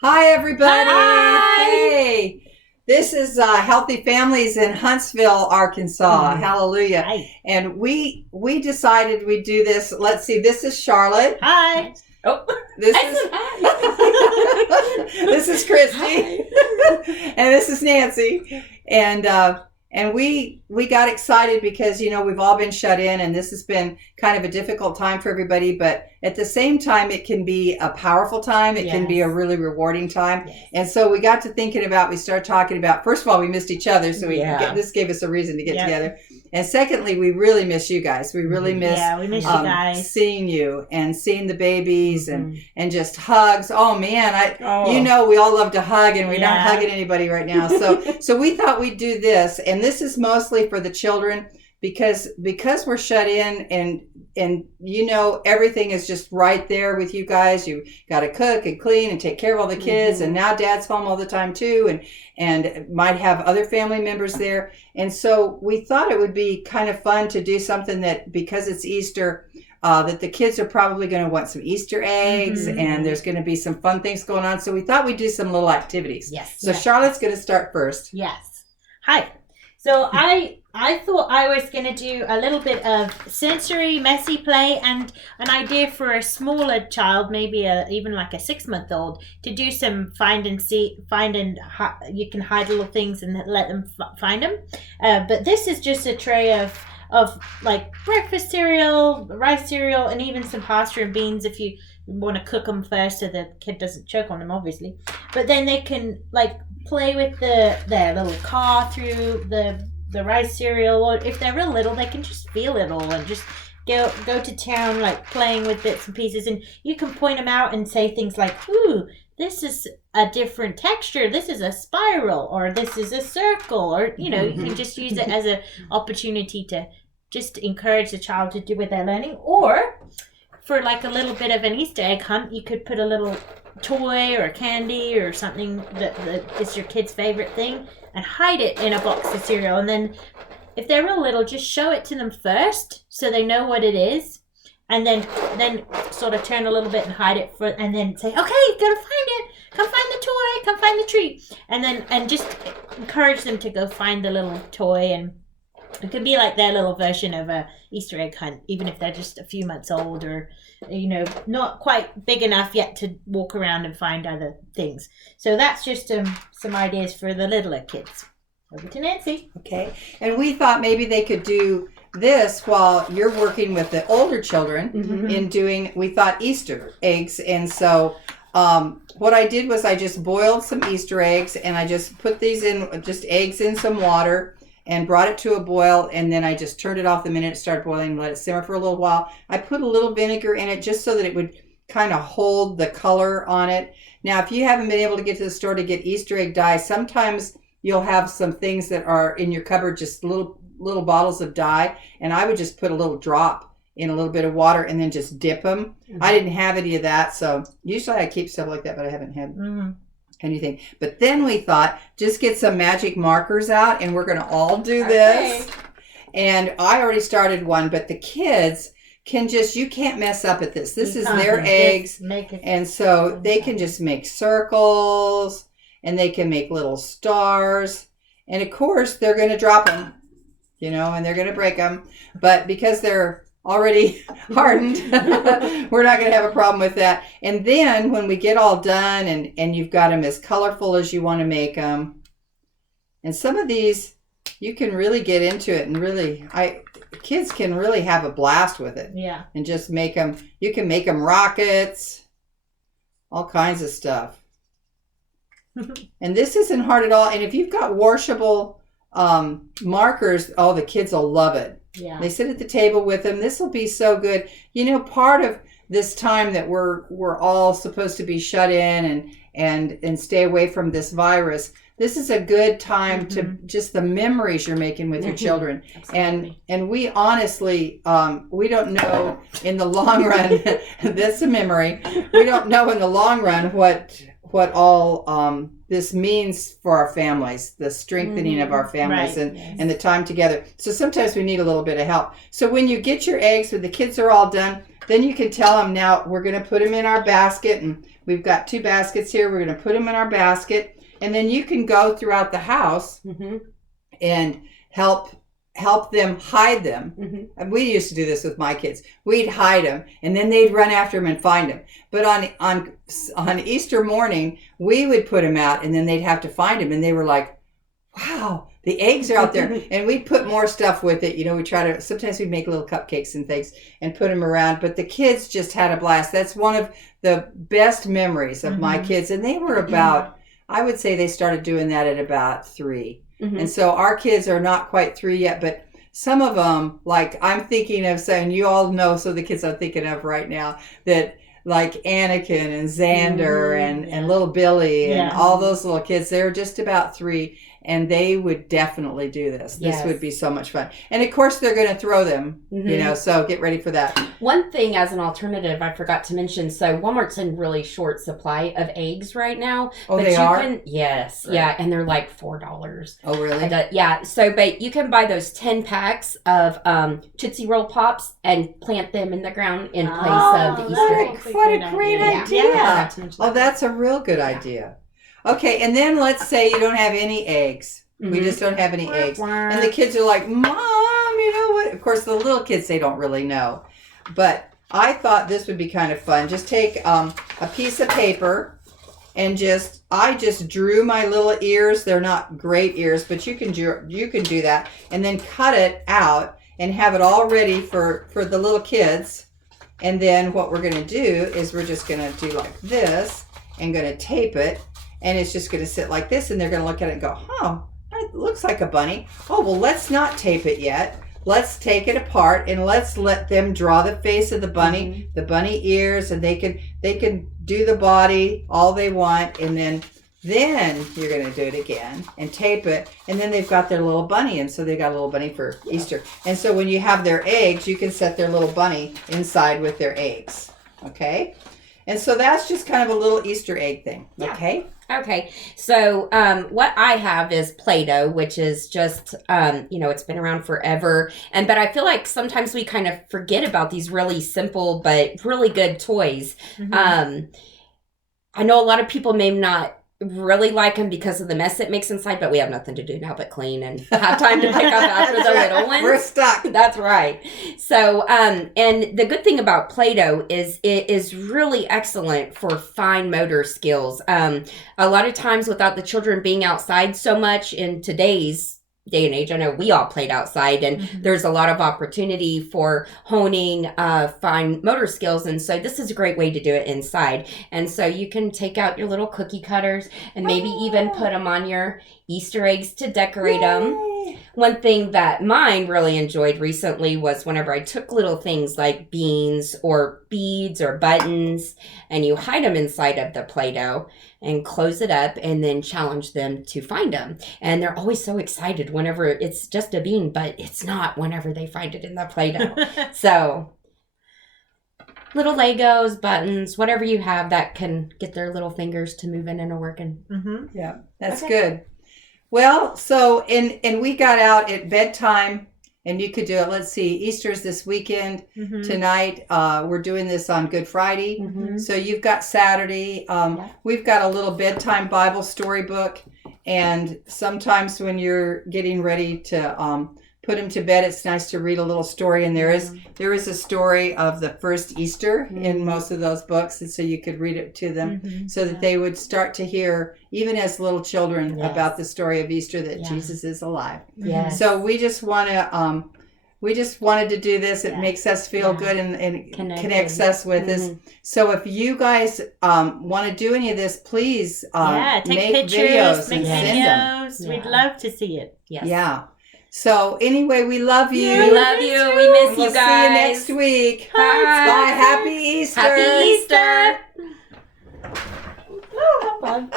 Hi, everybody. Hi. Hey, this is Healthy Families in Huntsville, Arkansas. Hallelujah. Hi. And we decided we'd do this. Let's see. This is Charlotte. Hi. Oh, This I is said hi. this is Kristy. And this is Nancy. And we got excited because we've all been shut in, and this has been kind of a difficult time for everybody, but at the same time it can be a powerful time. It can be a really rewarding time. Yes. And so we got to thinking about, we started talking about, first of all, we missed each other, so Yeah. this gave us a reason to get Yeah. together. And secondly, we really miss you guys. We really miss Yeah, we miss you guys. seeing you and seeing the babies and just hugs. Oh man, Oh. we all love to hug, and we're not Yeah. hugging anybody right now. So we thought we'd do this, and this is mostly for the children because we're shut in, and everything is just right there with you guys. You got to cook and clean and take care of all the kids, and now Dad's home all the time too, and might have other family members there. And so we thought it would be kind of fun to do something that, because it's Easter, that the kids are probably going to want some Easter eggs, and there's going to be some fun things going on. So we thought we'd do some little activities. Yes. So Charlotte's going to start first. Yes. Hi. So I thought I was going to do a little bit of sensory messy play and an idea for a smaller child, maybe even like a 6-month-old, to do some you can hide little things and let them find them. But this is just a tray of like breakfast cereal, rice cereal, and even some pasta and beans if you want to cook them first so the kid doesn't choke on them, obviously. But then they can like play with their little car through the rice cereal, or if they're real little, they can just feel it all and just go to town, like playing with bits and pieces. And you can point them out and say things like, "Ooh, this is a different texture. This is a spiral, or this is a circle," or you can just use it as an opportunity to just encourage the child to do what they're learning. Or for like a little bit of an Easter egg hunt, you could put a little toy or candy or something that is your kid's favorite thing and hide it in a box of cereal. And then if they're real little, just show it to them first so they know what it is, and then sort of turn a little bit and hide it and then say, "Okay, gotta find it. Come find the toy. Come find the treat." And just encourage them to go find the little toy. And it could be like their little version of a Easter egg hunt, even if they're just a few months old or, not quite big enough yet to walk around and find other things. So that's just some ideas for the littler kids. Over to Nancy. Okay. And we thought maybe they could do this while you're working with the older children we thought Easter eggs. And so what I did was I just boiled some Easter eggs, and I just put these eggs in some water and brought it to a boil, and then I just turned it off the minute it started boiling and let it simmer for a little while. I put a little vinegar in it just so that it would kind of hold the color on it. Now, if you haven't been able to get to the store to get Easter egg dye, sometimes you'll have some things that are in your cupboard, just little bottles of dye, and I would just put a little drop in a little bit of water and then just dip them. I didn't have any of that, so usually I keep stuff like that, but I haven't had anything. But then we thought, just get some magic markers out, and we're going to all do this. And I already started one, but the kids can you can't mess up at this. This is their eggs, and so they can just make circles, and they can make little stars. And of course, they're going to drop them, and they're going to break them. But because they're already hardened, we're not going to have a problem with that. And then when we get all done and you've got them as colorful as you want to make them, and some of these you can really get into it, and really kids can really have a blast with it. Yeah. And just make them, you can make them rockets, all kinds of stuff. And this isn't hard at all. And if you've got washable markers, the kids will love it. Yeah. They sit at the table with them. This will be so good. Part of this time that we're all supposed to be shut in and stay away from this virus, this is a good time to just the memories you're making with your children. Absolutely. And we honestly, we don't know in the long run, that's a memory. We don't know in the long run what all this means for our families, the strengthening of our families, right. and the time together. So sometimes we need a little bit of help. So when you get your eggs, when the kids are all done, then you can tell them, now we're going to put them in our basket, and we've got 2 baskets here. We're going to put them in our basket. And then you can go throughout the house and help them hide them. And we used to do this with my kids. We'd hide them, and then they'd run after them and find them. But on Easter morning, we would put them out, and then they'd have to find them. And they were like, wow, the eggs are out there. And we'd put more stuff with it. We try to, sometimes we'd make little cupcakes and things and put them around. But the kids just had a blast. That's one of the best memories of my kids. And they were about, I would say they started doing that at about 3. And so our kids are not quite 3 yet, but some of them, like I'm thinking of saying, you all know, so the kids I'm thinking of right now, that like Anakin and Xander and little Billy and all those little kids, they're just about 3. And they would definitely do this. This would be so much fun. And of course, they're going to throw them, so get ready for that. One thing as an alternative, I forgot to mention, so Walmart's in really short supply of eggs right now. Oh, but they are? Yes. Right. Yeah. And they're like $4. Oh, really? Yeah. So, but you can buy those 10 packs of Tootsie Roll Pops and plant them in the ground in place of the Easter eggs. What a great idea. Yeah. Oh, that's a real good idea. Okay, and then let's say you don't have any eggs. We just don't have any eggs. And the kids are like, Mom, you know what? Of course, the little kids, they don't really know. But I thought this would be kind of fun. Just take a piece of paper and I just drew my little ears. They're not great ears, but you can do that. And then cut it out and have it all ready for the little kids. And then what we're going to do is we're just going to do like this and going to tape it. And it's just going to sit like this, and they're going to look at it and go, it looks like a bunny. Oh, well, let's not tape it yet. Let's take it apart, and let's let them draw the face of the bunny, the bunny ears, and they can do the body all they want, and then you're going to do it again and tape it, and then they've got their little bunny, and so they got a little bunny for Easter. And so when you have their eggs, you can set their little bunny inside with their eggs, okay? And so that's just kind of a little Easter egg thing, okay? Okay, so what I have is Play-Doh, which is just, it's been around forever. But I feel like sometimes we kind of forget about these really simple but really good toys. I know a lot of people may not really like them because of the mess it makes inside, but we have nothing to do now but clean and have time to pick up after the little ones. We're stuck. That's right. So, and the good thing about Play-Doh is it is really excellent for fine motor skills. A lot of times without the children being outside so much in today's day and age, I know we all played outside, and there's a lot of opportunity for honing fine motor skills, and so this is a great way to do it inside. And so you can take out your little cookie cutters and maybe even put them on your Easter eggs to decorate them. One thing that mine really enjoyed recently was whenever I took little things like beans or beads or buttons, and you hide them inside of the Play-Doh and close it up and then challenge them to find them. And they're always so excited whenever it's just a bean, but it's not whenever they find it in the Play-Doh. So little Legos, buttons, whatever you have that can get their little fingers to moving and working. Yeah, that's good. Well, so, and we got out at bedtime, and you could do it. Let's see, Easter's this weekend. Tonight, we're doing this on Good Friday. So you've got Saturday. We've got a little bedtime Bible storybook. And sometimes when you're getting ready to put them to bed, it's nice to read a little story. And there is a story of the first Easter in most of those books. And so you could read it to them so that they would start to hear, even as little children, about the story of Easter, that Jesus is alive. So we just want to, we just wanted to do this. It makes us feel good and connects us with this. So if you guys want to do any of this, please take make pictures, videos make and send videos. We'd love to see it. Yeah. So anyway, we love you. We love you. We miss you guys. We'll see you next week. Bye. Bye. Happy Easter. Happy Easter. Oh, how fun.